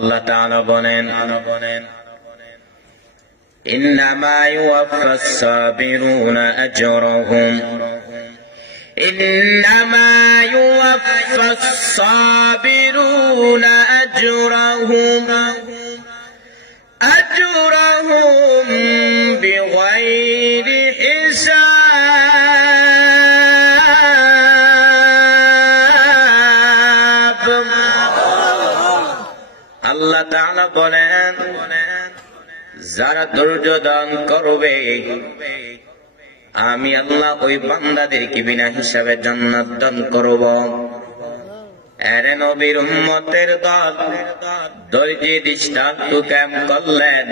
আল্লাহ তাআলা বলেন ইন্নামা ইউওয়াফাস সাবিরুনা আজরাহুম إنما يوفى الصابرون أجرهم بغير حساب আল্লাহ তাআলা বলেন যারা ধৈর্য দান করবে আমি আল্লাহ ওই বান্দাদেরকে বিনা হিসাবে জান্নাত দান করব। এরে নবীর উম্মতের দল ধৈর্য দৃষ্টান্ত কায়েম করলেন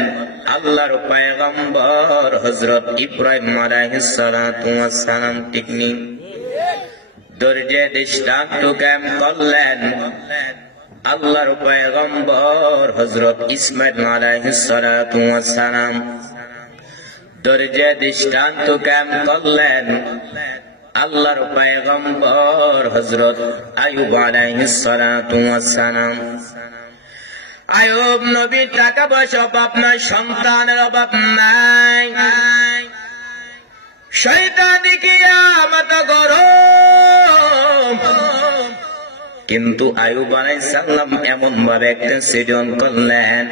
আল্লাহর পয়গম্বর হযরত ইব্রাহিম আলাইহিস সালাতু ওয়াস সালাম। ঠিক নি? ধৈর্য দৃষ্টান্ত কায়েম করলেন আল্লাহর পয়গম্বর হযরত ইসমাঈল আলাইহিস সালাতু ওয়াস সালাম। ধৈর্য দৃষ্টান্ত কায়েম করলেন আল্লাহর পয়গম্বর হযরত আইয়ুব আলাইহিস সালাতু ওয়াস সালাম। আইয়ুব নবী টাকা পয়সা অভাব নাই, সন্তানের অভাব নাই, শয়তান দেখিয়া মাথা গরম, কিন্তু আইয়ুব আলাইহিস সালাম এমন ভাবে একটা সৃজন করলেন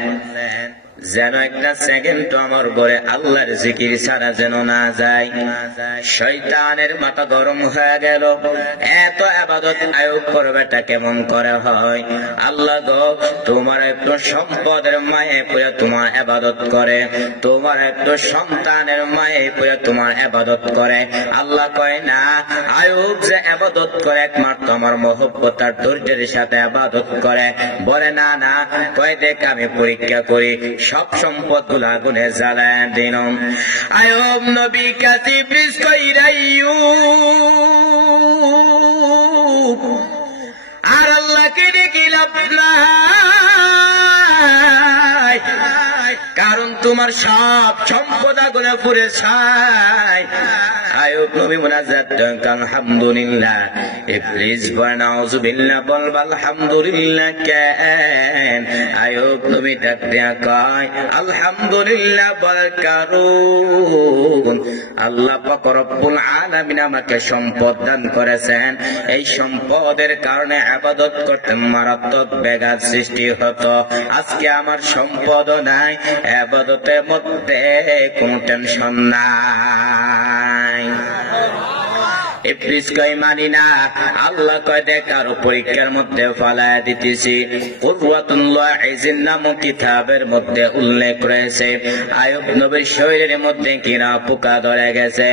যেন একটা সেকেন্ড আমার ঘরে আল্লাহর জিকির ছাড়া যেন না যায়। শয়তানের মাথা গরম হয়ে গেল, এত ইবাদত আইয়ুব করবেটা কেমন করে হয়? আল্লাহ গো, তোমার একটু সম্পদের মায়ে পড়ে তোমার ইবাদত করে, তোমার একটু সন্তানের মায়ে পড়ে তোমার ইবাদত করে। আল্লাহ কয় না, আইয়ুব যে ইবাদত করে একমাত্র আমার মহব্বত আর ধৈর্যের সাথে ইবাদত করে। বলে না না, কয় দেখ আমি পরীক্ষা করি, সব সম্পদ গুলা আগুনে জ্বালায় দিন। আইয়ুব নবী কাছে ইবলিস কইরা আইয়ুব আর আল্লাহকে ডেকে লাভ নাই, কারণ তোমার সব সম্পদ আগুনে পুড়ে ছাই। আইয়ুব নবী মুনাজাত করেন আলহামদুলিল্লাহ। ইবলিস বলে নাউযুবিল্লাহ, বলবা আলহামদুলিল্লাহ কেন? আইয়ুব নবী ডাক দিয়া কয় আলহামদুলিল্লাহ বল কারণ আল্লাহ পাক রব্বুল আলামিন আমাকে সম্পদ দান করেছেন, এই সম্পদের কারণে ইবাদত করতে মারাত্মক ব্যাঘাত সৃষ্টি হতো। আজকে আমার সম্পদও নাই, ইবাদতের মধ্যে কোনো টেনশন নাই। ইবলিস কয় মানি না। আল্লাহ কয় দেখ কারো পরীক্ষার মধ্যে ফালায়া দিতেছি। কুরওয়াতুল্লাহ ইজিন নামক কিতাবের মধ্যে উল্লেখ রয়েছে আইয়ুব নবীর শরীরের মধ্যে কিনা পোকা ধরে গেছে।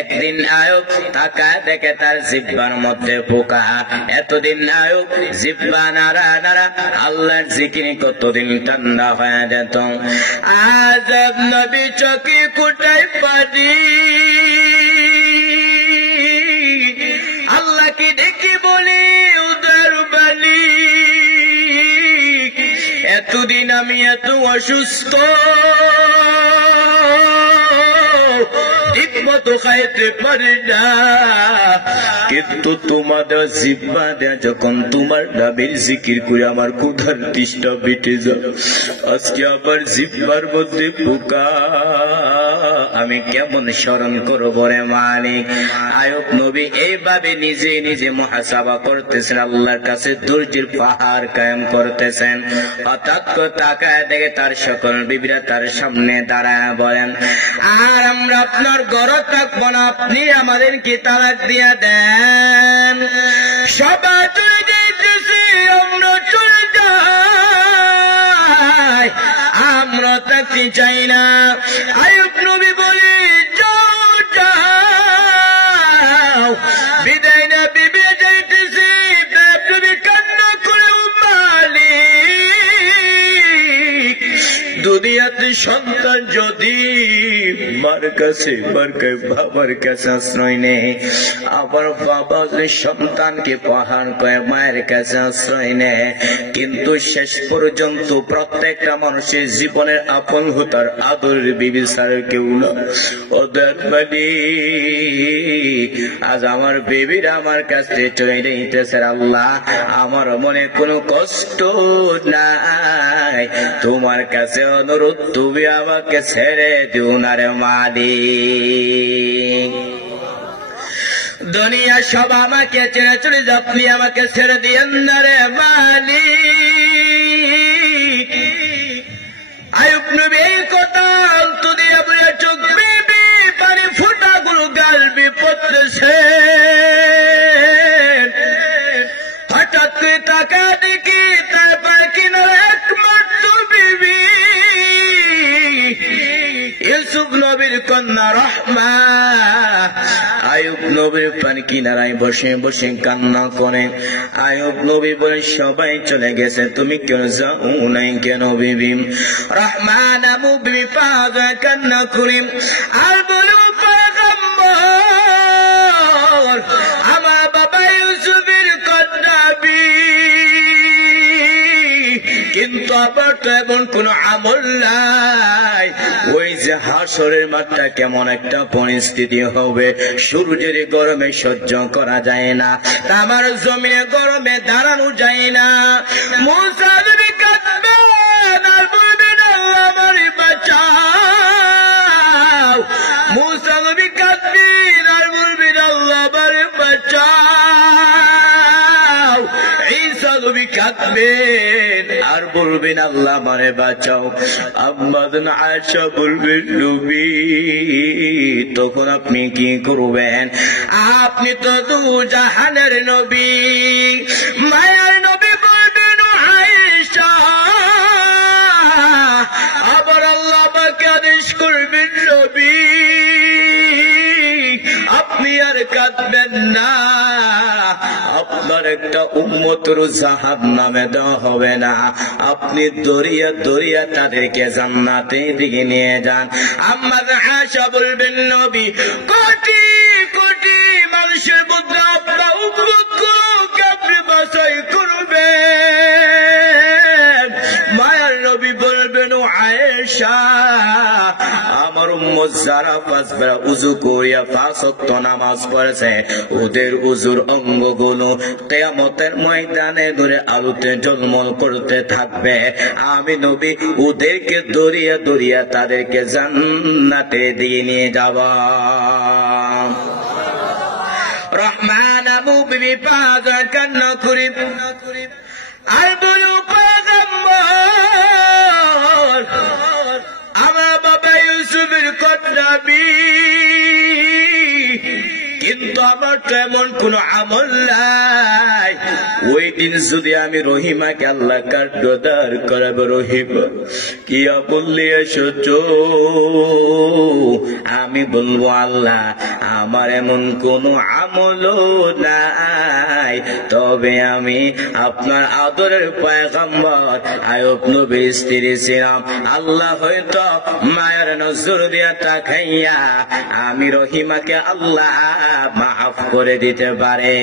একদিন আইয়ুব তাকায় দেখে তার জিহ্বার মধ্যে পোকা। এতদিন আইয়ুব জিহ্বা নাড়া নাড়া আল্লাহর জিকির কতদিন ঠান্ডা হয়ে যেত। আজ নবী চোখে কোটায় পানি আল্লাহকে ডেকে বলে উদার বালি, এতদিন আমি এত অসুস্থ, ঠিকমতো খাইতে পারি না, কিন্তু তোমাদের জিহ্বা দেয়া যখন তোমার নামের জিকির করে আমার ক্ষুধার তৃষ্ণা মিটে যায়। আজকে আবার জিহ্বার মধ্যে পোকা, আমি কেমন স্মরণ করবো রে মালিক? আইয়ুব নবী এইভাবে নিজে নিজে মুহাসাবা করতেছেন, আল্লাহর কাছে ধৈর্যের পাহাড় কায়েম করতেছেন। হঠাৎ করে তাকায় দেখে তার সকল বিবিরা তার সামনে দাঁড়ায় বলেন, আর আমরা আপনার ঘরে থাকবো না, আপনি আমাদেরকে তালাক দিয়ে দেন। সবাই চলে যেতেছি, আমরা চলে যাই, আমরা থাকতে চাই না। আইয়ুব নবী বলে যাও যাও, বিদায় না বিবে যাইতেছি। নবী কান্না করে মালিক, দুনিয়াতে সন্তান যদি মার কাছে বাবার কাছে আশ্রয় নেই, আবার বাবা সন্তানকে পাহাড় করে মায়ের কাছে আশ্রয় নেয়, কিন্তু শেষ পর্যন্ত প্রত্যেকটা মানুষের জীবনের আপন হতার আদরের বিবি ছাড়া কেউ না। ওদের মানে আজ আমার বেবিরা আমার কাছে চলে যেতেছে। আল্লাহ, আমার মনে কোনো কষ্ট নাই, তোমার কাছে অনুরোধ, তুমি আমাকে ছেড়ে দিও না রে মালিক। দুনিয়া সব আমাকে ছেড়ে চলে যাও, আপনি আমাকে ছেড়ে দিয়েন না রে মালিক। আয়ুব নবী এই কথা অন্তর দিয়ে বলে চোখ বেবি পানি ফোঁটাগুলো গালবি পড়তেছে। হঠাৎ করে টাকা দেখি তারপর কিনারে একমাত্র বিবি ইউসুফ নবীর কন্যা রহমা আয়ুব নবীর পানি কিনারায় বসে বসে কান্না করে। আয়ুব নবী বলে সবাই চলে গেছে, তুমি কেন যাও নাই কেন বিবি? রহমান আবু বিবি পাগল কান্না করি আর বলে পয়গম্বর আমার বাবা ইউসুফের কন্যা কিন্তু আবার তো এমন কোন আমল নাই। ওই যে হাসরের মাঠটা কেমন একটা পরিস্থিতি হবে, সূর্যের গরমে সহ্য করা যায় না, আমার জমিনে গরমে দাঁড়ানো যায় না। মুসা নবী কাঁদবেন আর বলবেন আল্লাহ আমারে বাঁচাও। মুসা নবী কাঁদবেন আর বলবেন আল্লাহ আমারে বাঁচাও। ঈসা নবী কাঁদবেন আর বলবেন আল্লাহ আমারে বাঁচাও। আম্মা আয়েশা বলবেন নবী তখন আপনি কি করবেন? আপনি তো দুজাহানের নবী, মায়ার নবী বলবেন আয়েশা আবার আল্লাহ আমাকে আদেশ করবেন নবী আপনি আর কাঁদবেন না, আপনার একটা উম্মতের জাহান্নামে দেওয়া হবে না, আপনি দরিয়া দরিয়া তাদেরকে জান্নাতে দিকে নিয়ে যান। আম্মা আয়েশা বলবেন নবী কোটি কোটি মানুষের মধ্যে আপনার উম্মতকে আপনি বাছাই করবেন। মায়ার নবী বলবেন ও আয়েশা আমার উম্মত যারা 5 বেলা উযু করিয়া 5 ওয়াক্ত নামাজ পড়েছে ওদের উযুর অঙ্গগুলো কিয়ামতের ময়দানে ধরে আলোতে ঝলমল করতে থাকবে। আমি নবী ওদেরকে দরিয়া দরিয়া তাদেরকে জান্নাতে দিয়ে নিয়ে যাব। রহমান আবু বিবি পাগল কান্না করি আর বলো পয়গম্বর আমার বাবা ইউসুফের কন্যা কিন্তু আমার তো এমন কোন আমল নাই। ওই দিন যদি আমি রহিমাকে আল্লাহ কার্ডদার করাবো, রহিমা কি বললি এসেছো, আমি বলবো আল্লাহ আমার এমন কোন আমল নাই, তবে আমি আপনার আদরের পয়গম্বর আয়ুব নবীর স্ত্রী ছিলাম। আল্লাহ হয়তো মায়ের নজর দিয়া তাকাইয়া আমি রহিমাকে আল্লাহ মাফ করে দিতে পারে।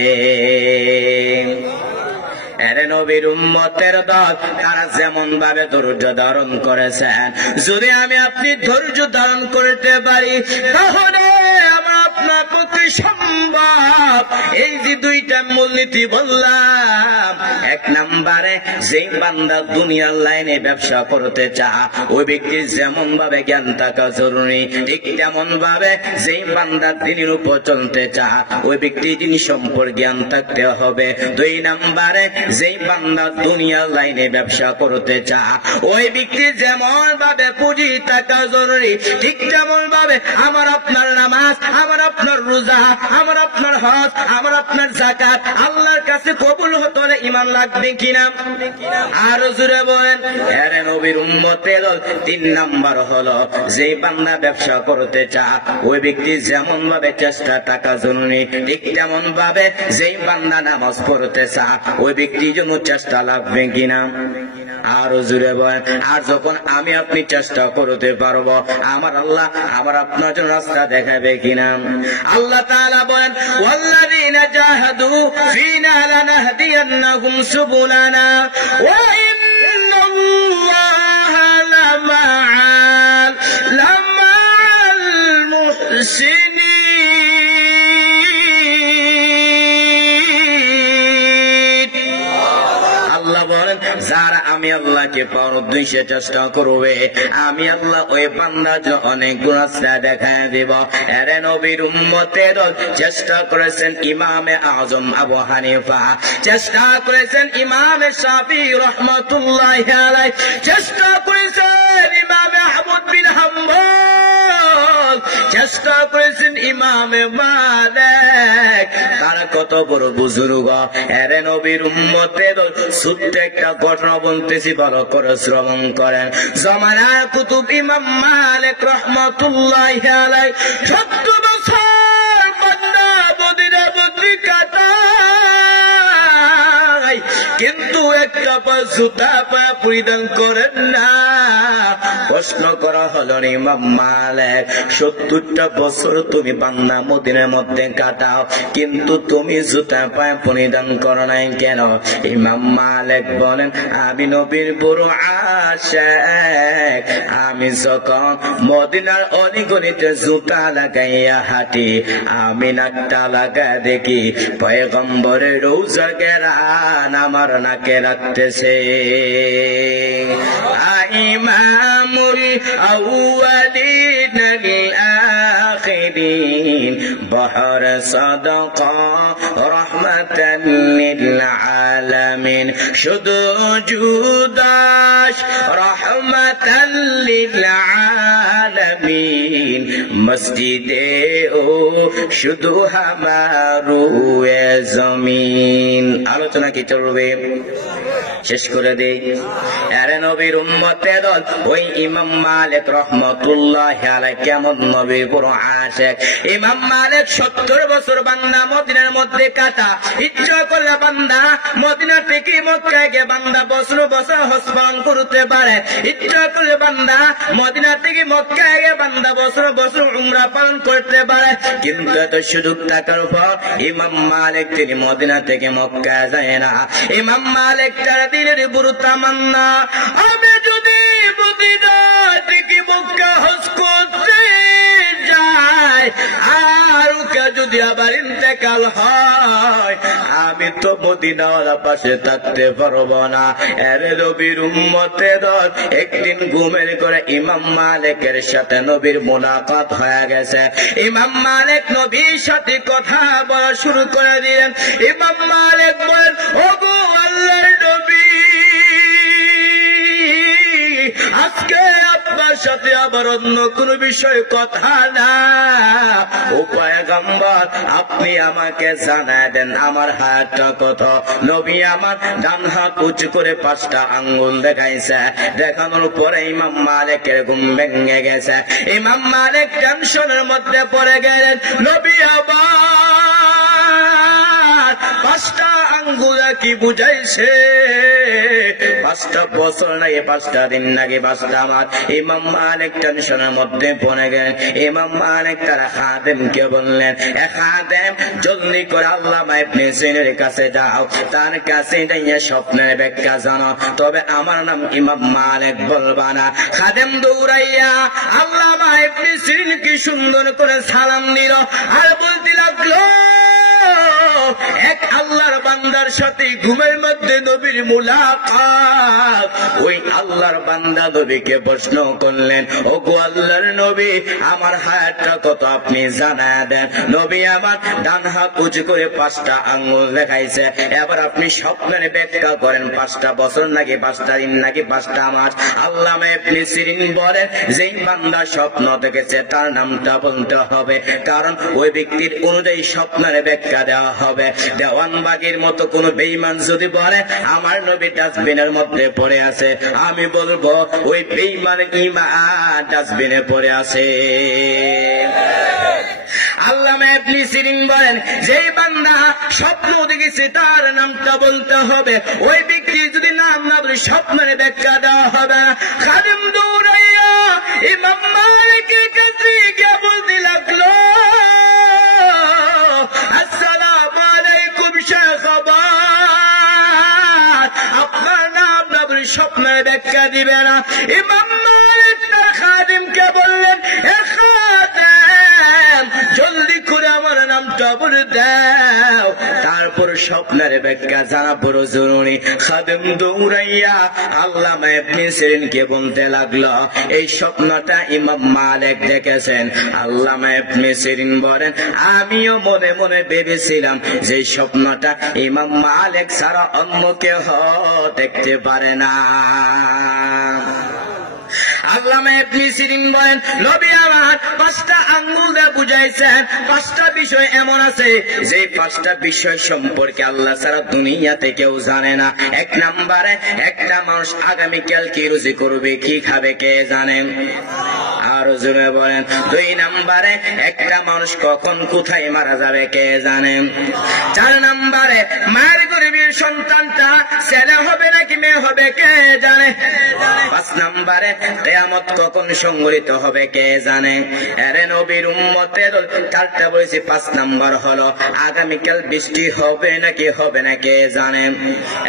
এর নবীর উম্মতের দল তারা যেমন ভাবে ধৈর্য ধারণ করেছেন, যদি আমি আপনি ধৈর্য ধারণ করতে পারি তাহলে আমার আপনার পক্ষে সম্ভব। এই যে 2টা মূলনীতি বললাম, 1 নম্বরে যেই বান্দা দুনিয়ার লাইনে ব্যবসা করতে চায় ওই ব্যক্তির যেমন ভাবে জ্ঞান থাকা জরুরি, ঠিক তেমন ভাবে যেই বান্দা দিনের উপর চলতে চায় ওই ব্যক্তি যিনি সম্পর্কে জ্ঞান থাকতে হবে। 2 নম্বরে যেই বান্দা দুনিয়ার লাইনে ব্যবসা করতে চায় ওই ব্যক্তি যেমন ভাবে পুঁজি থাকা জরুরি, ঠিক তেমন ভাবে আমার আপনার নামাজ, আমার আপনার রোজা, আমার আপনার হজ, আমার আপনার যাকাত আল্লাহর কাছে কবুল হতে হলে ঈমান লাগবে কিনা? আর জোরে বলেন। এর নবীর উম্মতের 3 নাম্বার হলো যে বান্দা ব্যবসা করতে চায় ওই ব্যক্তি যেমন ভাবে চেষ্টা থাকা জরুরি, ঠিক তেমন ভাবে যেই বান্দা নামাজ পড়তে চায় ওই ব্যক্তি জন্য চেষ্টা লাগবে কিনা? আর জোরে বলেন। আর যখন আমি আপনি চেষ্টা করতে পারবো আমার আল্লাহ আবার আপনার জন্য রাস্তা দেখাবে কিনা? আল্লাহ তাআলা বলেন ওয়াল্লাযীনা জাহাদু ফীনা লানাহদিয়ান্নাহুম সুবুলানা ওয়া ইন্নাল্লাহা লামা'আল মুহসিনিন। আল্লাহ বলেন যারা আমি আল্লাহকে আমাকে পাওয়ার উদ্দেশ্যে চেষ্টা করবে, আমি আল্লাহ ওই বান্দার জন্য অনেক রাস্তা দেখায় দেব। এরে নবীর উম্মতের চেষ্টা করেছেন ইমামে আজম আবু হানিফা, চেষ্টা করেছেন ইমামে শাফি রহমাতুল্লাহি আলাইহি, চেষ্টা করেছেন ইমামে আহমদ বিন হাম্বল, চেষ্টা করেছেন ইমামে মালিক। তারা কত বড় বুজুর্গ। এরে নবীর উম্মতের ছোট্ট একটা ঘটনা বলতেছি, ভালো করে শ্রবণ করেন। জামানার কুতুব ইমাম মালিক রহমাতুল্লাহি আলাইহি 70 বছর বান্দা মদিনা বদ্রি কাটায়, কিন্তু একটা পা জুতা পা পরিধান করেন না। প্রশ্ন করা হলো ইমাম মালিক, 70টা বছর তুমি বান্দা মদিনার মধ্যে কাটাও, কিন্তু তুমি জুতা পায়ে পরিধান করো নাই কেন? ইমাম মালিক বলেন, আমি নবীর বড় আশিক, আমি যখন মদিনার অলিগলিতে জুতা লাগাইয়া হাঁটি, আমি নাকটা লাগা দেখি পয়গম্বরের রওজা গেরান আমার নাকে লাগতেছে। ইমামুল আউয়ালিন আখিরিন বহর সাদাকা রাহমাতান লিল আলামিন, শুধু জুদাস রাহমাতান লিল আলামিন, মসজিদে ও শুধু হামারু এ জমিন। আলোচনা কি চলবে? শেষ করে দেই। আরে নবীর উম্মতের দল ওই ইমাম মালিক রহমাতুল্লাহি আলাইহি কেমন নবীর বড় আশিক। ইমাম মালিক 70 বছর বান্দা মদিনার মধ্যে কাটা, ইচ্ছা করলে বান্দা মদিনা থেকে মক্কায় গিয়ে বান্দা বছর বছর হজ পালন করতে পারে, ইচ্ছা করলে বান্দা মদিনা থেকে মক্কায় গিয়ে বান্দা বছর বছর উমরা পালন করতে পারে। কিন্তু এত সুযোগ থাকার পর ইমাম মালিক তিনি মদিনা থেকে মক্কা যায় না। ইমাম মালিক তার দিনের বুড়ো তামান্না, আমি যদি মদিনা থেকে মক্কা হজ করতে যাই, আর ওকে যদি আবার ইন্তেকাল হয়, আমি তো মদিনার পাশে থাকতে পারবো না। এর নবীর উম্মতের দল একদিন ঘুমের করে ইমাম মালিকের সাথে নবীর মুলাকাত হয়ে গেছে। ইমাম মালিক নবীর সাথে কথা বলা শুরু করে দিলেন। ইমাম মালিক বলেন, ওগো আল্লাহর নবী, আজকে আপনার সাথে আবার অন্য কোন বিষয়ে কথা না। ও পয়গম্বর, আপনি আমাকে জানায় দেন আমার হাতটা কত? নবী আমার ডান হাত উঁচু করে 5টা আঙ্গুল দেখাইছে। দেখানোর পরে ইমাম মালিকের ঘুম ভেঙে গেছে। ইমাম মালিক টেনশনের মধ্যে পড়ে গেলেন। নবী আবার 5টা আঙ্গুল কি বুঝাইছে? 5টা বছর নাকি 5টা দিন নাকি 5টা মাস? ইমাম মালিক টেনশনের মধ্যে পড়ে গেলেন। ইমাম মালিক তার খাদেমকে বললেন, খাদেম জলদি করে আল্লামা ইবনে সিরিনের কাছে যাও, তার কাছে গিয়ে স্বপ্নের ব্যাখ্যা জানো, তবে আমার নাম ইমাম মালিক বলবা না। খাদেম দৌড়াইয়া আল্লামা ইবনে সিরিন কি সুন্দর করে সালাম দিল আর বলতে লাগলো, এক আল্লাহর বান্দার সাথে ঘুমের মধ্যে নবীর মুলাকাত। ওই আল্লাহর বান্দা নবীকে প্রশ্ন করলেন, ওগো আল্লাহর নবী, আমার হাতটা কত আপনি জানায় দেন। নবী আমার ডান হাত উঁচু করে 5টা আঙ্গুল দেখাইছে। এবার আপনি স্বপ্নের ব্যাখ্যা করেন, 5টা বছর নাকি 5টা দিন নাকি 5টা মাস? আল্লামা ইবনে সিরিন বলেন, যেই বান্দা স্বপ্ন দেখেছে তার নামটা বলতে হবে, কারণ ওই ব্যক্তির অনুযায়ী স্বপ্নের ব্যাখ্যা দেওয়া হবে। দেওয়ানবাগির মতো কোন বেঈমান যদি বলে আমার নবী ডাস্টবিনের মধ্যে পড়ে আছে, আমি বলবো ওই বেঈমান ঈমান ডাস্টবিনে পড়ে আছে। আল্লামা ইবনে সিরিন বলেন, যেই বান্দা স্বপ্ন দেখেছে তার নামটা বলতে হবে, ওই ব্যক্তি যদি নাম না বলে স্বপ্নের ব্যাখ্যা দেওয়া হবে না। খাদেম দৌড়াইয়া ইমাম মালিকের কাছে গিয়ে বলতে লাগলো, আসসালামু আলাইকুম শাইখ, আপনার নাম না বলে স্বপ্নের ব্যাখ্যা দিবে না। ইমাম মালিক তার খাদেমকে বললেন, জলদি করে আমার নামটা খবর দাও। তারপর স্বপ্নের ব্যাখ্যা জানা বড় জরুরি। খাদেম দৌড়াইয়া আল্লামা ইবনে সিরিনকে বলতে লাগলো, এই স্বপ্নটা ইমাম মালিক দেখেছেন। আল্লামা ইবনে সিরিন বলেন, আমিও মনে মনে ভেবেছিলাম যে স্বপ্নটা ইমাম মালিক ছাড়া অন্য কেউ দেখতে পারে না। আল্লামা ইবনে সিরিন বলেন, নবী আমার 5টা আঙ্গুল দিয়ে বুঝাইছেন 5টা বিষয় এমন আছে যে 5টা বিষয় সম্পর্কে আল্লাহ ছাড়া দুনিয়াতে কেউ জানে না। 1 নম্বরে একটা মানুষ আগামীকাল কি রুজি করবে, কি খাবে কে জানেন? আর জোরে বলেন। 2 নম্বরে একটা মানুষ কখন কোথায় মারা যাবে কে জানেন? 4 নম্বরে মায়ের গর্ভের সন্তানটা ছেলে হবে নাকি মেয়ে হবে কে জানে? 5 নম্বরে কিয়ামত কখন সংঘটিত হবে কে জানে? আরে নবীর উম্মতের 4টা বলেছি, 5 নাম্বার হলো আগামীকাল বৃষ্টি হবে নাকি হবে না কে জানে?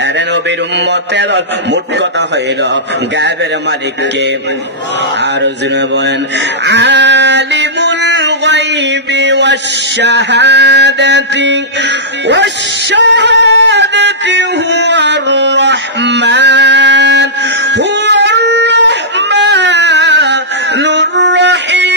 আরে নবীর উম্মতের মোট কথা হইল গায়েবের মালিক কে? আর যিনি বলেন, আলিমুল গায়বি ওয়াশ শাহাদাতি হুয়ার রহমান নুর রহিম।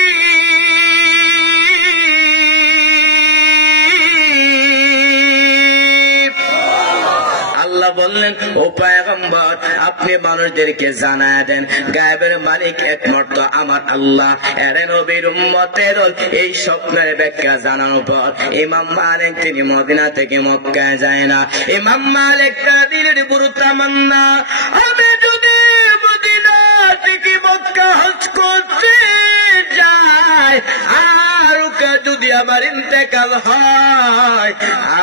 আল্লাহ বললেন, ও পয়গম্বর, আপনি মানুষদেরকে জানায় দেন গায়েবের মালিক একমাত্র আমার আল্লাহ। এরে নবীর উম্মতের এই স্বপ্নের ব্যাখ্যা জানানোর পর ইমাম মালিক তিনি মদিনা থেকে মক্কায় যায় না। ইমাম মালিক তার দিনের গুরুত্ব মান্না, আমি যদি মদিনা থেকে মক্কা হজ করতে যাই আর যদি আমার ইন্তেকাল হয়,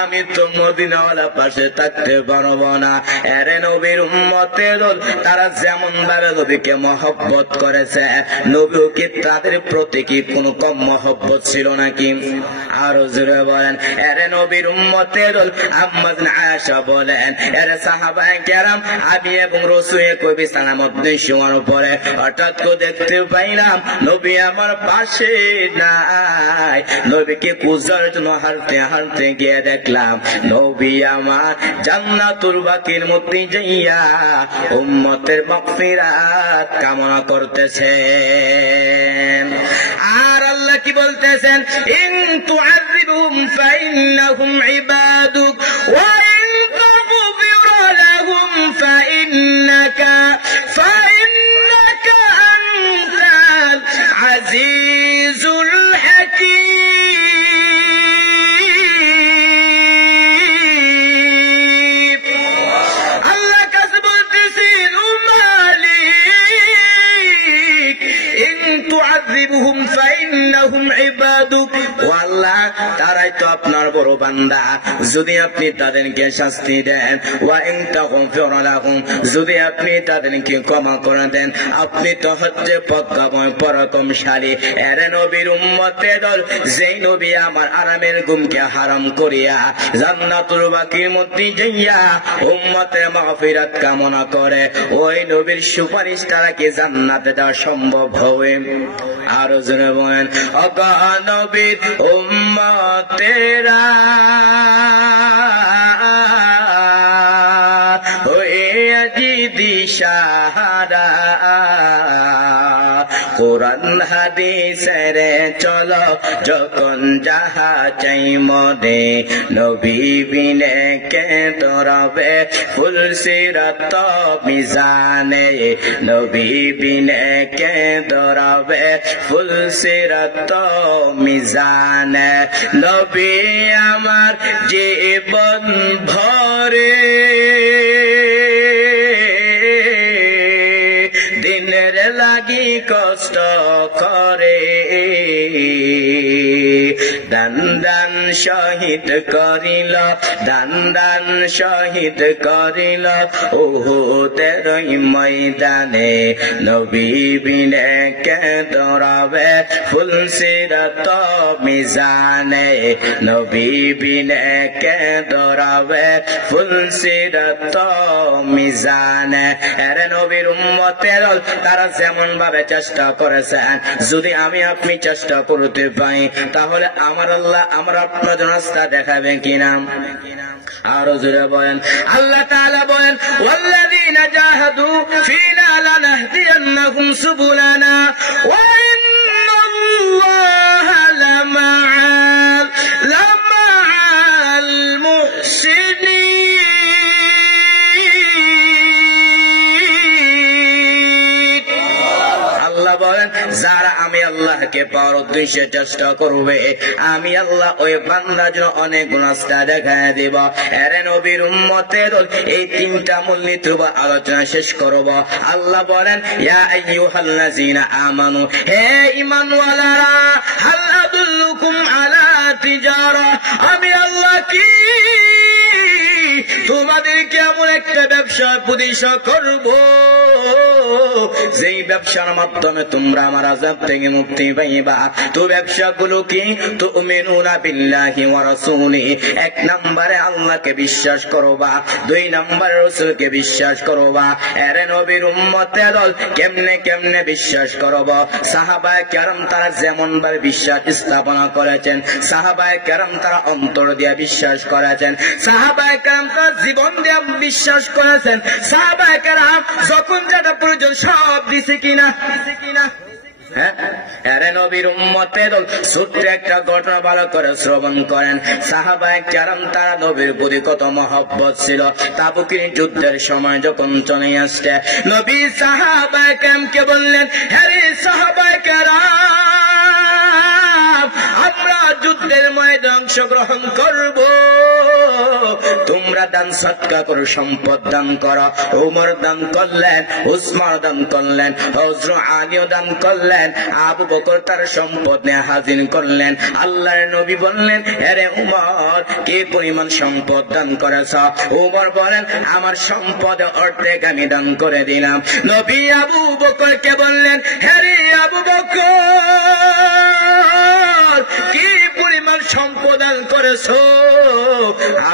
আমি তো মদিনাওয়ালা পাশে থাকতে পারবো না। এরে নবীর উম্মতের তারা যেমন ভাবে নবীকে মহব্বত করেছে, নবীও কি তাদের প্রতি কি কোনো কম মহব্বত ছিল নাকি? আরো জোরে বলেন। এরে নবীর উম্মতের আম্মা আয়েশা বলেন, এরে সাহাবায়ে কেরাম, আমি এবং রাসূল কবি সালামত শোয়ার পরে হঠাৎ করে দেখতে পাইলাম নবী আমার পাশে নাই। নবীকে খুঁজার জন্য হাঁটতে হাঁটতে গিয়ে দেখলাম নবী আমার জান্নাতুল বাকির মধ্যে যাইয়া উম্মতের মাগফিরাত কামনা করতেছেন। আর আল্লাহ কি বলতেছেন, ইন তুআযিবহুম ফাইন্নাহুম ইবাদুক ওয়া ইন তাগফির লাহুম ফাইন্নাকা আনতাল আজিজুল হাকীম। আল্লাহ কাছে বলতেছেন, ও মালিক, ইন তুআযিবহুম ফাইন্নাহুম ইবাদুক, ও আল্লাহ তারাই তো আপনার বড় বান্দা, যদি আপনি তাদেরকে শাস্তি দেন, ওয়া ইন তাগফির লাহুম, যদি আপনি তাদেরকে ক্ষমা করে দেন, আপনি তো হচ্ছে প্রজ্ঞাময় পরাক্রমশালী। এরে নবীর উম্মতের দল, যেই নবী আমার আরামের ঘুমকে হারাম করিয়া জান্নাতুল বাকির মধ্যে যাইয়া উম্মতের মাগফিরাত কামনা করে, ওই নবীর সুপারিশ তারা কি জান্নাতে দেওয়া সম্ভব হবে? আরো জনে বলেন, অগা নবীর উম্মতেরা হয়ে দিশাহারা, কোরআন হাদিসের চলো যখন যাহা চাই মনে, নবী বিনে কে তোরবে ফুল সিরাত মিজানে, নবী বিনে কে তোরবে ফুল সিরাত মিজানে। নবী আমার জীবন ভরে দিনের লাগি কষ্ট করে, দান দান শহীদ করিল, দান দান শহীদ করিল উহুদের ময়দানে, নবী বিনে কে দৌড়াবে ফুল সিরাত মিজানে, নবী বিনে কে দৌড়াবে ফুল সিরাত মিজানে। এরে নবীর উম্মতের তারা যেমন ভাবে চেষ্টা করেছেন, যদি আমি আপনি চেষ্টা করতে পাই তাহলে আমার আল্লাহ আমার আপনার রাস্তা দেখাবে কিনা? আরো জোরে বলেন। আল্লাহ তাআলা বলেন, ওয়াল্লাযীনা জাহাদু ফীনা লানাহদিয়ান্নাহুম সুবুলানা ওয়া ইন্নাল্লাহা লামা'আল মুহসিনিন। বলেন, যারা আমি আল্লাহকে পাওয়ার উদ্দেশ্যে চেষ্টা করবে, আমি আল্লাহ ওই বান্দার জন্য অনেক রাস্তা দেখায় দেব। এরে নবীর উম্মতের এই তিনটা মূলনীতি আলোচনা শেষ করব। আল্লাহ বলেন, ইয়া আইয়ুহাল্লাযীনা আমানু, হে ঈমানওয়ালারা, হাল আদুল্লুকুম আলা তিজারা, আমি আল্লাহ কি তোমাদেরকে এমন একটা ব্যবসা প্রতিষ্ঠা করব যেই ব্যবসার মাধ্যমে তোমরা আমার আযাব থেকে মুক্তি পাইবা। তো ব্যবসাগুলো কি? তুমিনুনা বিল্লাহি ওয়া রাসূলিহি, এক নম্বরে আল্লাহকে বিশ্বাস করবা, দুই নম্বরে রাসূলকে বিশ্বাস করবা। এর নবীর উম্মতের দল কেমনে কেমনে বিশ্বাস করব? সাহাবায়ে কেরাম তারা যেমন ভাবে বিশ্বাস স্থাপনা করেছেন, সাহাবায়ে কেরাম তারা অন্তর দিয়ে বিশ্বাস করেছেন, সাহাবায়ে কেরাম তারা জীবন দিয়ে বিশ্বাস করেছেন, সাহাবায়ে কেরাম যখন যেটা প্রয়োজন সব দিছে কিনা? নবীর উম্মতের ছোট্ট একটা ঘটনা ভালো করে শ্রবণ করেন। সাহাবায়ে কেরাম তারা নবীর প্রতি কত মহব্বত ছিল। তাবুকের যুদ্ধের সময় যখন চলে আসছে, নবী সাহাবায়ে কেরামকে বললেন, হে সাহাবায়ে কেরাম, আমরা যুদ্ধের ময়দানে অংশগ্রহণ করব, তোমরা দান সদকা করো, সম্পদ দান করো। ওমর দান করলেন, উসমান দান করলেন, হযরত আলীও দান করলেন, আবু বকর তার সম্পদ নিয়ে হাজির করলেন। আল্লাহর নবী বললেন, আরে উমর, কি পরিমাণ সম্পদ দান করেছ? উমর বলেন, আমার সম্পদ অর্ধেক আমি দান করে দিলাম। নবী আবু বকরকে বললেন, হে আবু বকর, কি পরিমাণ সম্পদ দান করেছ?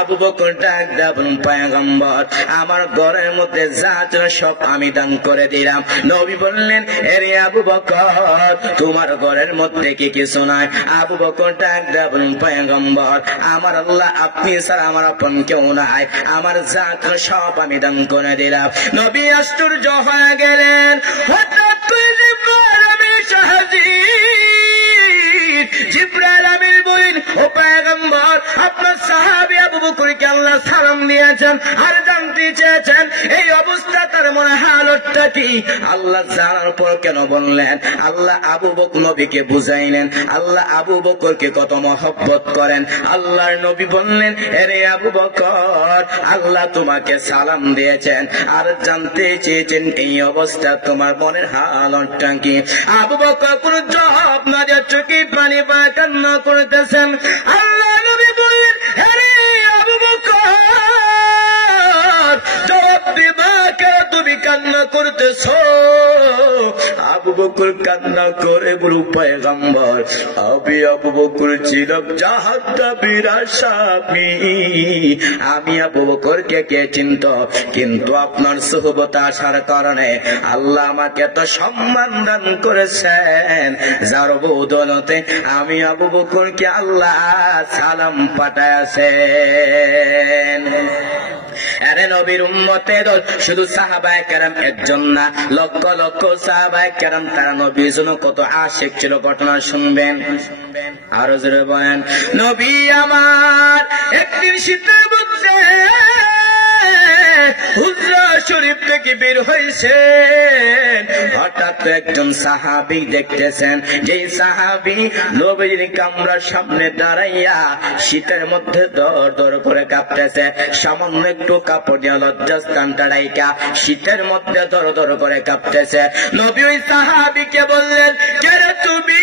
আবু বকর ডাক দেন, পয়গম্বর, আমার ঘরের মধ্যে যা ছিল সব আমি দান করে দিলাম। নবী বললেন, আরে আবু বকর, তোমার ঘরের মধ্যে কি কিছু নাই? আবু বকর ডাক দেন, পয়গম্বর, আমার আল্লাহ আপনি ছাড়া আমার আপন কেউ নাই, আমার যা ছিল সব আমি দান করে দিলাম। নবী আশ্চর্য হয়ে গেলেন। হঠাৎ করে জিবরাইল আমিন হাজির। জিবরাইল আমিন বলেন, ও পয়গম্বর, আপনার সাহাবী আবু বকরকে আল্লাহ সালাম দিয়েছেন আর জানতে চেয়েছেন এই অবস্থা তার মনে হালতটা কি? আল্লাহ জানার পর কেন বললেন? আল্লাহ আবু বকর নবীকে বুঝাইলেন আল্লাহ আবু বকরকে কত মহব্বত করেন। আল্লাহর নবী বললেন, আরে আবু বকর, আল্লাহ তোমাকে সালাম দিয়েছেন আর জানতে চেয়েছেন এই অবস্থা তোমার মনের হালতটা কি? আবু বকর কোন জবাব না দিয়ে চোখে পানি পায় কান্না করতেছেন। আল্লাহ নবী বললেন, আরে আবু বকর, জবাব দিবা কেন তুমি কান্না করতেছ? আবু বকর কান্না করে বলল, পয়গম্বর, আমি আবু বকর ছিলাম জাহান্নামীর আসামি। আমি আবু বকরকে কে চিনত, কিন্তু আপনার সুহবতে আসার কারণে আল্লাহ আমাকে এত সম্মান দান করেছেন, যার বদৌলতে আমি আবু বকরকে আল্লাহ সালাম পাঠাইছেন। আরে নবীর উম্মতের শুধু সাহাবায়ে কেরাম একজন না, লক্ষ লক্ষ সাহাবায়ে কেরাম তারা নবীর জন্য কত আশিক ছিল। ঘটনা শুনবেন, আরো জোরে বলেন। নবী আমার একদিন শীতের মধ্যে হুজরা শরীফ থেকে বের হয়েছেন। হঠাৎ একজন সাহাবী দেখতেছেন, যে সাহাবী নবীর কামরার সামনে দাঁড়াইয়া শীতের মধ্যে দর দর করে কাঁপতেছে। সামান্য একটু কাপড় দিয়ে লজ্জাস্থানটা ডাইকা শীতের মধ্যে দর দর করে কাঁপতেছে। নবী ওই সাহাবীকে বললেন, কে রে তুমি?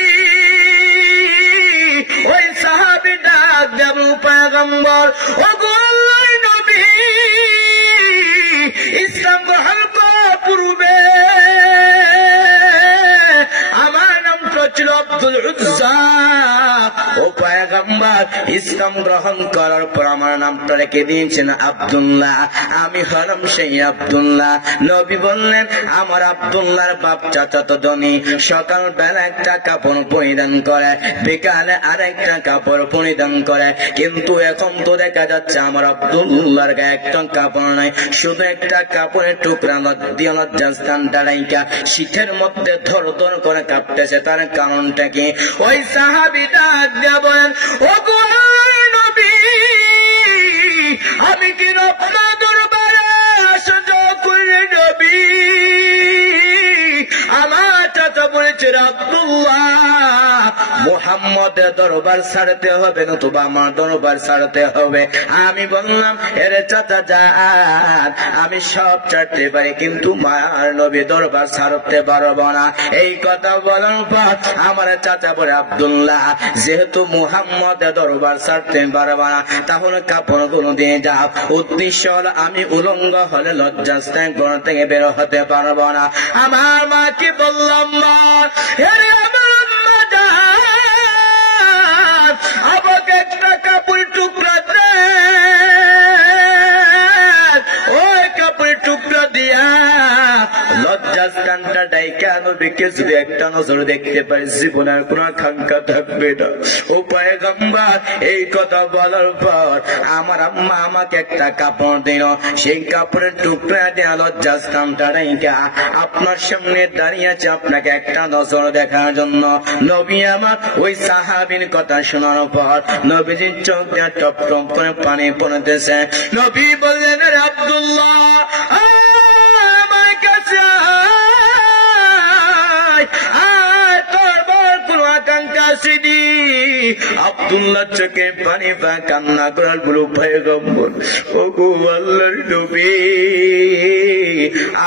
ওই সাহাবী ডাক দেন, পয়গম্বর, ওগো আল্লাহর নবী, ইসলাম গ্রহণ করার পূর্বে আমার নামটা ছিল আব্দুল উজ্জা। ও পয়গম্বর ইসলাম গ্রহণ করার পর আমার নামটা রেখে দিয়েছেন আব্দুল্লাহ, আমি হলাম সেই আব্দুল্লাহ। নবী বললেন আমার আব্দুল্লাহর বাপ চাচাতো ধনী, সকাল বেলা একটা কাপড় পরিধান করে, বিকালে আরেকটা কাপড় পরিধান করে, কিন্তু এখন তো দেখা যাচ্ছে আমার আব্দুল্লাহর গায়ে একটা কাপড় নাই, শুধু একটা কাপড়ের টুকরা দিয়ে লজ্জাস্থান দাঁড়াইকা শীতের মধ্যে ধর ধর করে কাঁপতেছে। তার কারণটা কি? ওই সাহাবীটা বলেন ও গো নবী, আমি কি আপনার দরবারে আসজ করে নবী? আমার চাচা বলেছে আব্দুল্লাহ মুহাম্মদের দরবার ছাড়তে হবে, নতুবা আমার দরবার ছাড়তে হবে। আমি বললাম এরে চাচা যান, আমি সব ছাড়তে পারি কিন্তু মায়ার নবী দরবার ছাড়তে পারবো না। এই কথা বলার পর আমার চাচা বলে আব্দুল্লাহ যেহেতু মুহাম্মদের দরবার ছাড়তে পারবো না, তাহলে কাপড়গুলো দিয়ে যাও। উদ্দেশ্য হলো আমি উলঙ্গ হলে লজ্জাস্থান ঘর থেকে বের হতে পারবো না। আমার মাকে বললাম মা, এরে আমার মা যান, আমাকে একটা কাপড় টুকরা দে। ওই কাপড় টুকরা দিয়া লজ্জাস্থানটা ডাইকা নবীকে যদি একটা নজর দেখতে পারি জীবনের কোন আকাঙ্ক্ষা থাকবে না। ও পয়গম্বর এই কথা বলার পর আমার আম্মা আমাকে একটা কাপড় দিল, সেই কাপড়ের টুকরা দেয়া লজ্জাস্থানটা ডাইকা আপনার সামনে দাঁড়িয়ে আছে আপনাকে একটা নজর দেখার জন্য। নবী আমার ওই সাহাবীর কথা শোনার পর নবীজির চোখ দিয়ে টপ টপ করে পানি পড়তেছে। নবী বললেন আব্দুল্লাহ আমার কাছে আব্দুল্লাহ চোখে পানি পা কান্না করার বড় পয়গম্বর ও গো আল্লাহর নবী,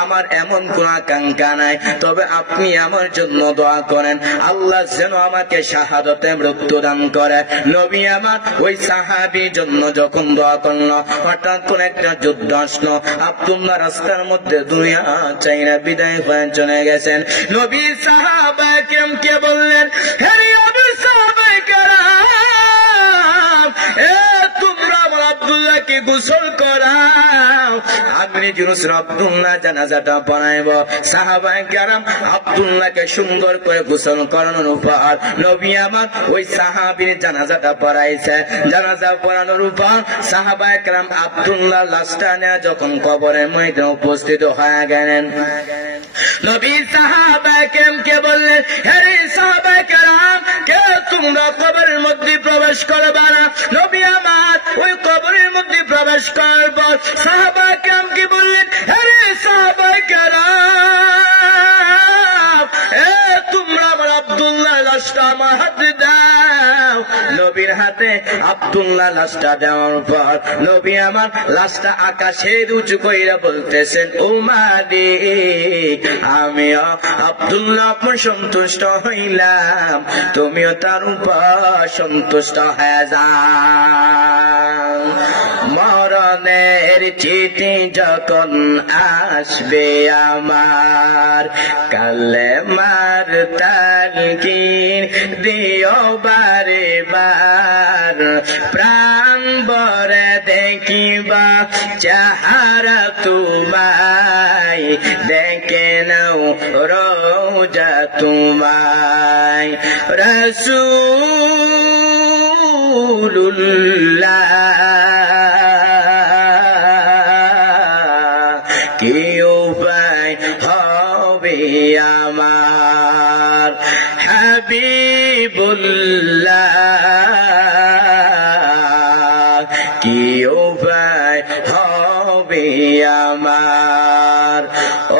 আমার এমন কোন আকাঙ্ক্ষা নাই, তবে আপনি আমার জন্য দোয়া করেন আল্লাহ যেন আমাকে শাহাদতে মৃত্যু দান করে। নবী আমার ওই সাহাবীর জন্য যখন দোয়া করলো, হঠাৎ কোন একটা যুদ্ধ আসলো। আব্দুল্লাহ রাস্তার মধ্যে দুনিয়া চাইনা বিদায় হয়ে চলে গেছেন। নবী সাহাবা কেমকে বললেন হে আবু সাহাবায়ে কেরাম, এ তোমরা আমার আব্দুল্লাহকে গোসল করাও, আমি জুনুস আব্দুল্লাহ জানাজাটা পড়াইব। সাহাবায়ে কেরাম আব্দুল্লাহকে সুন্দর করে গোসল করানোর পর নবী আমার ওই সাহাবীর জানাজাটা পড়াইছে। জানাজা পড়ানোর পর সাহাবায়ে কেরাম আব্দুল্লাহ লাশটা নিয়ে যখন কবরের মধ্যে উপস্থিত হয়ে গেলেন, নবী সাহাবায়ে কেরামকে বললেন হে সাহাবায়ে কেরাম, কে তোমরা কবরের মধ্যে প্রবেশ করবে না? নবী আমার ওই কবরের মধ্যে প্রবেশ করার পর সাহাবায়ে কেরাম কি বললেন হে সাহাবায়ে কেরাম, এ তোমরা আমার আব্দুল্লাহ লাশটা আমার হাতে দাও। নবীর হাতে আব্দুল্লাহ লাশটা দেওয়ার পর নবী আমার লাশটা আকাশে উঁচু কইরা বলতেছেন ও মালিক, আমিও আব্দুল্লাহ আপন সন্তুষ্ট হইলাম, তুমিও তার উপর সন্তুষ্ট হয়ে যাও। মরণের চিঠি যখন আসবে আমার, কালেমার তালকিন দিও বারে বার, প্রাণ ভরে দেখিবা চেহারা তোমায়, দেখে নাও রওজা তোমায়। রাসূলুল্লাহ কি উপায় হবে আমার, হাবিবুল্লাহ কি উপায় হবে আমার।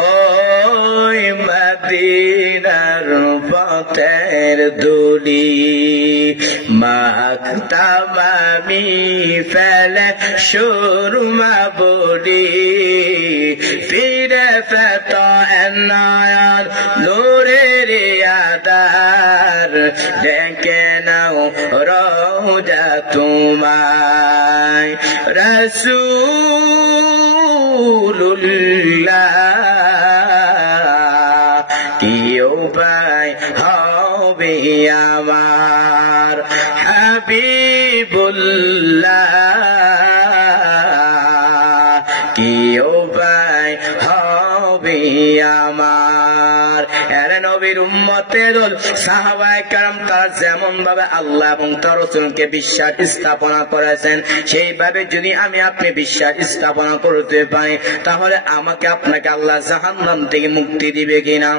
ওই মদিনার পথের ধুলি মাখতাম আমি ফেলে সুরমা বলি, ফিরে ফেত নয়ন নূরের আদার, দেখে নাও রওজা তোমায়। রাসূলুল্লাহ কি উপায় হবে আমার, হাবিবুল্লাহ কি উপায় হবে আমার। এর নবীর উম্মতের সাহাবায়ে কেরাম তারা যেমন ভাবে আল্লাহ এবং তার রাসূলকে বিশ্বাস স্থাপনা করেছেন, সেইভাবে যদি আমি আপনি বিশ্বাস স্থাপনা করতে পারি, তাহলে আমাকে আপনাকে আল্লাহ জাহান্নাম থেকে মুক্তি দিবে কিনা?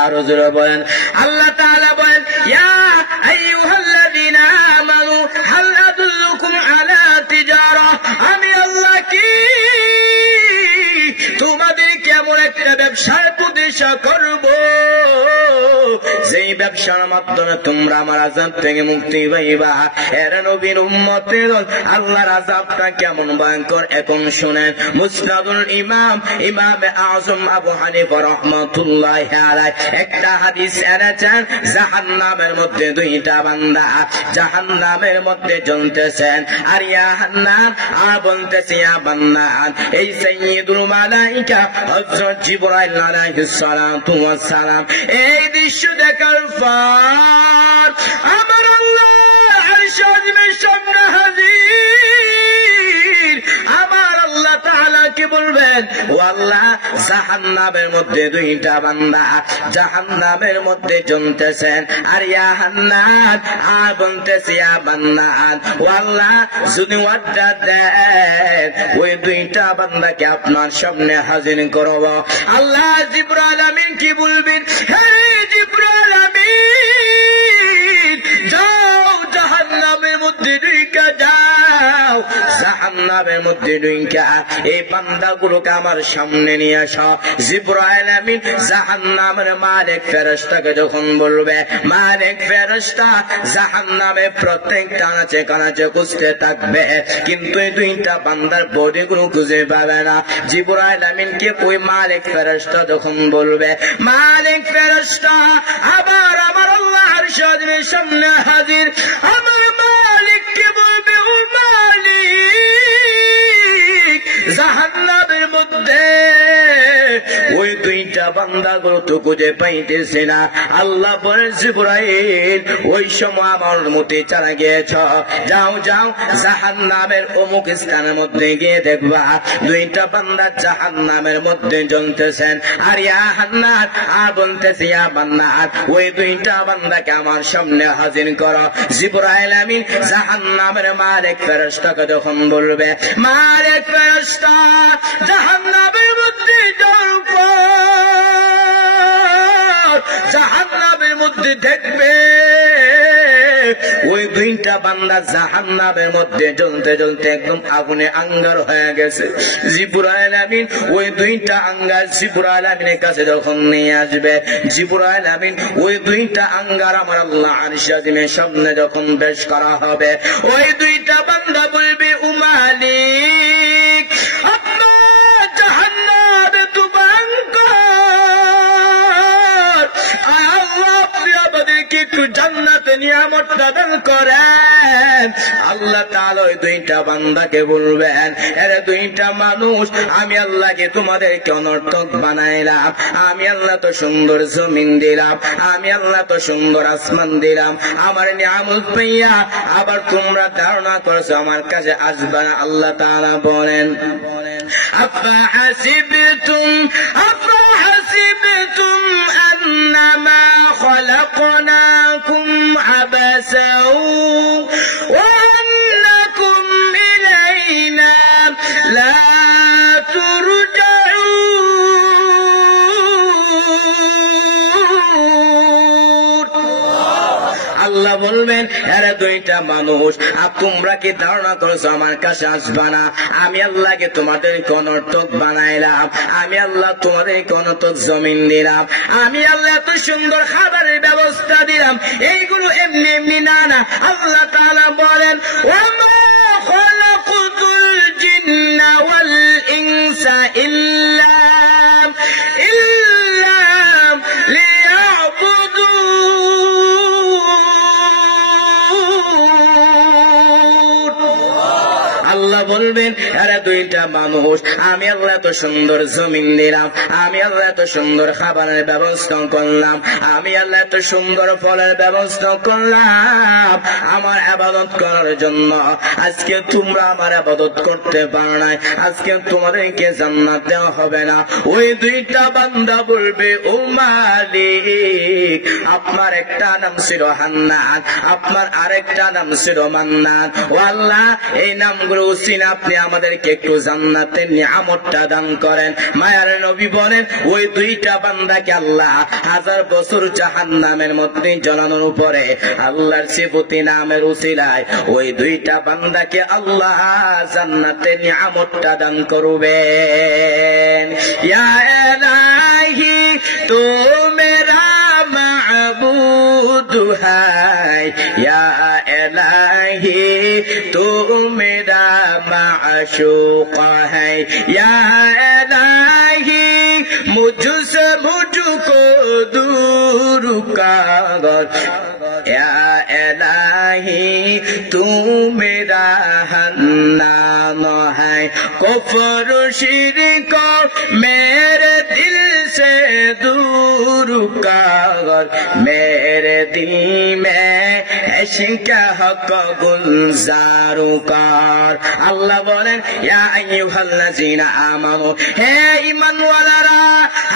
আর হুজুর বলেন, আল্লাহ তাআলা বলেন, ইয়া আইয়ুহাল্লাযীনা আমানু হাল আদুল্লুকুম আলা তিজারা, আমি আল্লাহ কি তোমাদের কেমন একটা ব্যবসার প্রতিষ্ঠা করব যেই ব্যবসার মাধ্যমে তোমরা আমার আযাব থেকে মুক্তি পাইবা। এর নবীর উম্মতের আল্লাহর আযাবটা কেমন ভয়ঙ্কর এখন শুনেন। মুসনাদুল ইমাম আযম আবু হানিফা রাহমাতুল্লাহি আলাইহি একটা হাদিস এনেছেন, জাহান্নামের মধ্যে দুইটা বান্দা জাহান্নামের মধ্যে জ্বলতেছেন, আর ইয়া হান্নান আর বলতেছে ইয়া বান্নান। এই সাইয়্যিদুল মালায়েকা হযরত জিবরাইল আলাইহিস সালাতু ওয়াস সালাম এই দৃশ্য দেখার পর আমার আল্লাহ আরশ আযমের সামনে হাজির। আমার আল্লাহ তাআলা কি বলবেন, ও আল্লাহ জাহান্নামের মধ্যে দুইটা বান্দা জাহান্নামের মধ্যে জ্বলতেছেন, আর ইয়া হান্নান আর বলতেছে ইয়া বান্নান, ও আল্লাহ যদি অর্ডার দেন ওই দুইটা বান্দাকে আপনার সামনে হাজির করব। আল্লাহ জিবরাইল আমিন কি বলবেন, হে জিবরাইল আমিন যাও জাহান্নামের মধ্যে ঢুকে যাও, জাহান্নামের মধ্যে ঢুকে এই বান্দাগুলোকে আমার সামনে নিয়ে আসো। জিবরাইল আমিন জাহান্নামের মালিক ফেরেশতাকে যখন বলবে, মালিক ফেরেশতা জাহান্নামে প্রত্যেকটা আনাচে কানাচে খুঁজতে থাকবে, কিন্তু এই দুইটা বান্দার বডিগুলো খুঁজে পাবে না। জিবরাইল আমিনকে ওই মালিক ফেরেশতা যখন বলবে, মালিক ফেরেশতা আবার আমার আল্লাহ আরশ আযমের সামনে হাজির, আমার মালিককে বলবে, ও মালিক জাহান্নামের মধ্যে ওই দুইটা বান্দাগুলো তো খুঁজে পাইতেছে না। আল্লাহ বলেন, জিবরাইল ওই সময় আমার মতে চালা গিয়েছ, যাও যাও জাহান্নামের অমুক স্থানের মধ্যে গিয়ে দেখবা দুইটা বান্দা জাহান্নামের মধ্যে জ্বলতেছেন, আর ইয়া হান্নান আর বলতেছে ইয়া বান্নান ওই দুইটা বান্দাকে আমার সামনে হাজির করো। জিবরাইল আমিন জাহান্নামের মালিক ফেরেশতাকে যখন বলবে, মালিক ফেরেশতা জাহান্নামের মধ্যে জাহান্নামের মধ্যে দেখবে ওই দুইটা বান্দা জাহান্নামের মধ্যে জ্বলতে জ্বলতে একদম আগুনে আঙ্গার হয়ে গেছে। জিবরাইল আমিন ওই দুইটা আঙ্গার জিবরাইল আমিনের কাছে যখন নিয়ে আসবে, জিবরাইল আমিন ওই দুইটা আঙ্গার আমার আল্লাহ আরশ আযমের সামনে যখন পেশ করা হবে, ওই দুইটা বান্দা বলবে, ও মালিক আপনার জাহান্নামে তো ভয়ঙ্কর, আল্লাহ আপনি আমাদেরকে একটু জান্নাতে নিয়ামতটা দান করেন। আল্লাহ তাআলা ওই দুইটা বান্দাকে বলবেন, এরা দুইটা মানুষ আমি আল্লাহকে তোমাদেরকে অনর্থক বানাইলাম, আমি আল্লাহ তো সুন্দর জমিন দিলাম, আমি আল্লাহ তো সুন্দর আসমান দিলাম, আমার নিয়ামত পাইয়া আবার তোমরা ধারণা করছো আমার কাছে আসবে না। আল্লাহ তাআলা বলেন, আফাহাসিবতুম আন্নামা খালাকনাকুম আবাসা ওয়া আন্নাকুম ইলাইনা লা তুরজাউন। আল্লাহ বলবেন, এরা দুইটা মানুষ তোমরা কি ধারণা করছো আমার কাছে আসবা না? আমি আল্লাহকে তোমাদের অনর্থক বানাইলাম, আমি আল্লাহ তোমাদের অনর্থক জমিন দিলাম, আমি আল্লাহ এত সুন্দর খাবারের ব্যবস্থা দিলাম, এইগুলো এমনি এমনি না না। আল্লাহ তাআলা বলেন, ওয়ামা খালাকুতুল জিন্না ওয়াল ইনসা ইল্লা বলবেন, এরা দুইটা মানুষ, আমি আল্লাহ এত সুন্দর জমিন দিলাম, আমি আল্লাহ এত সুন্দর খাবারের ব্যবস্থা করলাম, আমি আল্লাহ এত সুন্দর ফলের ব্যবস্থা করলাম আমার ইবাদত করার জন্য। আজকে তোমরা আমার ইবাদত করতে পারো না, আজকে তোমাদেরকে জান্নাত দেওয়া হবে না। ওই দুইটা বান্দা বলবে, ও মালিক, আপনার একটা নাম ছিল হান্নান, আপনার আরেকটা নাম ছিল মান্নান। ও আল্লাহ, এই নামগুলো উসিলা আপনি আমাদেরকে একটু জান্নাতের নিয়ামতটা দান করেন। মায়ার নবী বলেন, ওই দুইটা বান্দাকে আল্লাহ 1000 বছর জাহান্নামের মধ্যে জ্বলানোর উপরে আল্লাহর সিফতি নামের উসিলায় ওই দুইটা বান্দাকে আল্লাহ জান্নাতের নিয়ামতটা দান করবেন। ইয়া ইলাহি তো মেরা মাবুদ হায়, ইয়া ইলাহি তো মেরা মাশूक है, या इलाही मुझसे मुझको दूर कर, या इलाही तू मेरा हन्नान है, कुफ्र शिरक मेरे दिल से दूर कर, मेरे दिल में इश्क हक गुलजार कर। আল্লাহ বলেন, ইয়া আইয়ুহাল্লাযীনা আমানু, হে ঈমানওয়ালারা,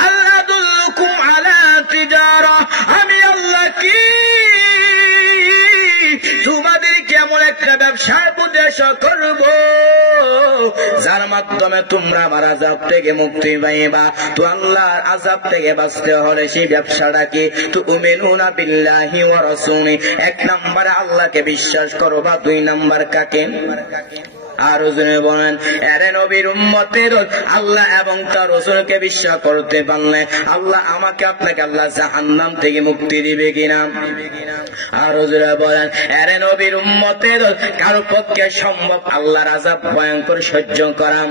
হাল আদুল্লুকুম আলা তিজারা, আমি আল্লাহ কি তোমাদেরকে এমন একটা ব্যবসার উপদেশ করব যার মাধ্যমে তোমরা আমার আযাব থেকে মুক্তি পাইবা। তো আল্লাহর আযাব থেকে বাঁচতে হলে সেই ব্যবসাটা কি? তুমিনুনা বিল্লাহি ওয়া রাসূলি, 1 নম্বরে আল্লাহকে বিশ্বাস করবা, 2 নম্বর কাকে? আর রাসূল বলেন, আরে নবীর উম্মতের আল্লাহ এবং তার রাসূলকে বিশ্বাস করতে পারলে আল্লাহ আমাকে আপনাকে আল্লাহ জাহান্নাম থেকে মুক্তি দিবে কিনা? আর রাসূল বলেন, আরে নবীর উম্মতের কারো পক্ষে সম্ভব আল্লাহর আযাব ভয়ঙ্কর সহ্য করা?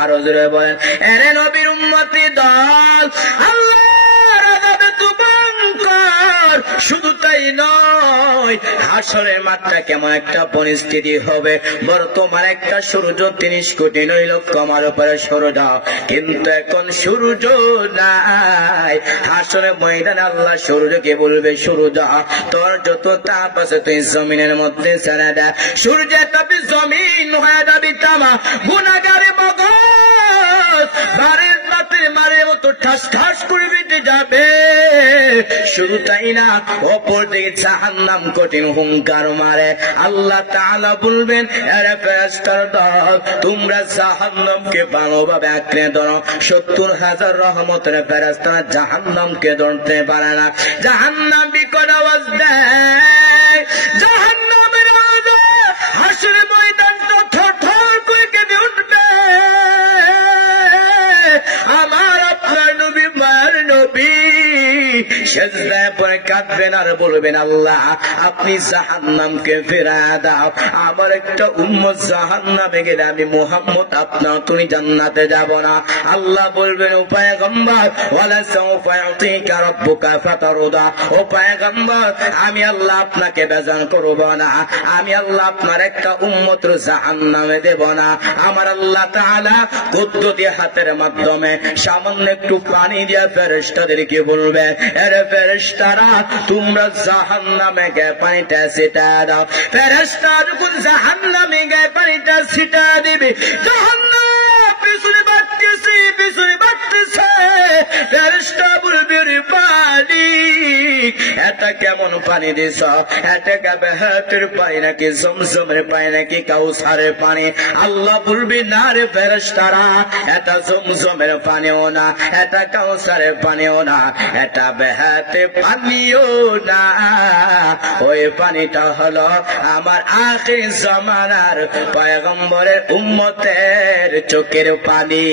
আর রাসূল বলেন, আরে নবীর উম্মতের দল, আল্লাহর আযাবে তো ভয়ঙ্কর, শুধু তাই নয়, হাসরের মাঠটা কেমন একটা পরিস্থিতি হবে। বর্তমানে একটা সূর্য 30 কোটি 9 লক্ষ আমার উপরে সূর্য, কিন্তু এখন সূর্য নাই। হাসরের ময়দানে আল্লাহ সূর্যকে বলবে, সূর্য তোর যত তাপ আছে তুই জমিনের মধ্যে ছেড়ে দে। সূর্যের তাপে জমিন হয়ে যাবে তামা, গুনাহগারে মগজ বারের রাতে মারের মতো ঠাস ঠাস করে বেঁচে যাবে। শুধু তাই না, অপর দিকে জাহান্নাম কঠিন হুঙ্কার মারে। আল্লাহ তাআলা বলবেন, আরে ফেরেশতার দল, তোমরা জাহান্নামকে ভালোভাবে আঁকড়ে ধরো। 70,000 রহমতের ফেরেশতা জাহান্নামকে ধরতে পারে না। জাহান্নাম বিকট আওয়াজ দেয়, জাহান্নামের আওয়াজে হাসরের ময়দানটা থরথর করে কেঁপে উঠবে। আমার আপনার নবী, মায়ের নবী সেজদায় পড়ে কাঁদবেন আর বলবেন, আল্লাহ আপনি জাহান্নামকে ফেরায় দাও, আমার একটা উম্মত জাহান্নামে গেলে আমি মুহাম্মদ আপনার তুমি জান্নাতে যাব না। আল্লাহ বলবেন, ও পয়গম্বর, ওয়ালা সাউফা ইউতিকা রাব্বুকা ফাতারদা, ও পয়গম্বর আমি আল্লাহ আপনাকে বেজান করব না, আমি আল্লাহ আপনার একটা উম্মত জাহান্নামে দেব না। আমার আল্লাহ তাআলা কুদরতি হাতের মাধ্যমে সামান্য একটু পানি দিয়ে ফেরেশতাদেরকে বলবে, আরে ফেরেশতারা তোমরা জাহান্নামে গিয়ে পানিটা ছিটা দাও। ফেরেশতা যখন জাহান্নামে গিয়ে পানিটা ছিটা দিবে, জাহান্নাম পিছনে বাড়তেছে পিছনে বাড়তেছে। ফেরেশতা বলবে, রে মালিক এটা কেমন পানি দিছ? এটা কি বেহেশতের পানি নাকি জমজমের পানি নাকি কাউসারের পানি? আল্লাহ বলবে, না রে ফেরেশতারা, এটা জমজমের পানিও না, এটা কাউসারের পানিও না, এটা বেহেশতের পানিও না, ওই পানিটা হলো আমার আখির জামানার পয়গম্বরের উম্মতের চোখের পানি।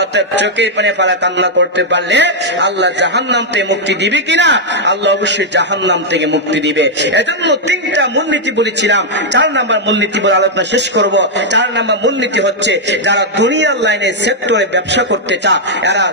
অর্থাৎ চোখের পানি ফেলা কান্না করতে পারলে আল্লাহ জাহান্নাম থেকে মুক্তি মুক্তি দিবে কিনা? আল্লাহ অবশ্যই জাহান্নাম থেকে মুক্তি দিবে। এজন্য তিনটা মূলনীতি বলেছিলাম। 4 নাম্বার মূলনীতি বলে আলোচনা শেষ করব। 4 নাম্বার মূলনীতি হচ্ছে যারা দুনিয়ার লাইনে সেক্টরে ব্যবসা করতে চায় এরা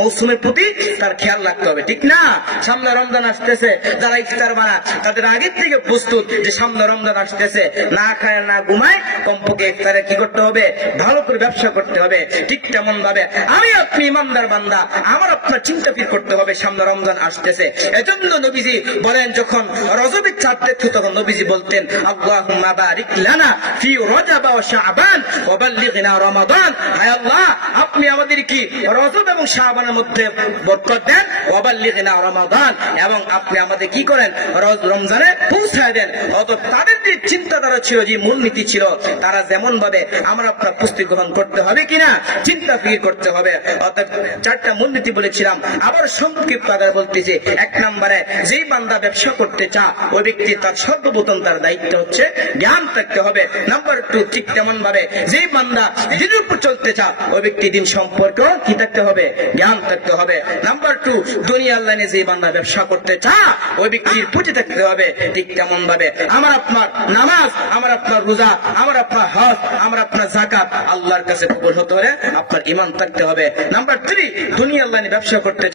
মৌসুমের প্রতি তার খেয়াল রাখতে হবে, ঠিক না? সামনে রমজান আসতেছে, যারা ইফতার বানায় তাদের আগের থেকে প্রস্তুত যে সামনে রমজান আসতেছে, না খায় না ঘুমায়, কমপক্ষে ইফতারে কি করতে হবে? ভালো করে ব্যবসা করতে হবে। ঠিক তেমন ভাবে আমি আপনি ইমানদার বান্দা, আমার আপনার চিন্তা ফির করতে হবে সামনে রমজান আসতেছে। এজন্য নবীজি বলেন যখন রজবের চাঁদ দেখতো তখন নবীজি বলতেন আল্লাহুম্মা বারিক লানা ফি রজব ওয়া শাবান ওয়া বাল্লিগনা রমাদান। হে আল্লাহ, আপনি আমাদের কি রজব এবং শাবানের মধ্যে বরকত দেন, ওয়া বাল্লিগনা রমাদান, এবং আপনি আমাদের কি করেন? রমজানে পৌঁছায় দেন। অতএব তাদের যে চিন্তাধারা ছিল, যে মূলনীতি ছিল, তারা যেমন ভাবে আমরা আপনার পুষ্টি গ্রহণ করতে হবে কিনা চিন্তা ফির করতে হবে। অর্থাৎ 4টা মূলনীতি বলেছিলাম, আবার সংক্ষিপ্ত আকারে বলতেছি। 1 নম্বরে যেই বান্দা ব্যবসা করতে চা ওই ব্যক্তি তার সর্বপ্রথম তার দায়িত্ব হচ্ছে জ্ঞান থাকতে হবে। নাম্বার 2, ঠিক তেমন ভাবে যেই বান্দা দিনের উপর চলতে চা ওই ব্যক্তি দিন সম্পর্কে কি থাকতে হবে? জ্ঞান থাকতে হবে। নাম্বার 2, দুনিয়ার লাইনে যেই বান্দা ব্যবসা করতে চা ওই ব্যক্তির পুঁজি থাকতে হবে। ঠিক তেমন ভাবে আমার আপনার নামাজ, আমার আপনার রোজা, আমার আপনার হজ, আমার আপনার যাকাত আল্লাহর কাছে কবুল হতে হলে আপনার ঈমান থাকতে হবে। নাম্বার 3, দুনিয়ার লাইনে ব্যবসা করতে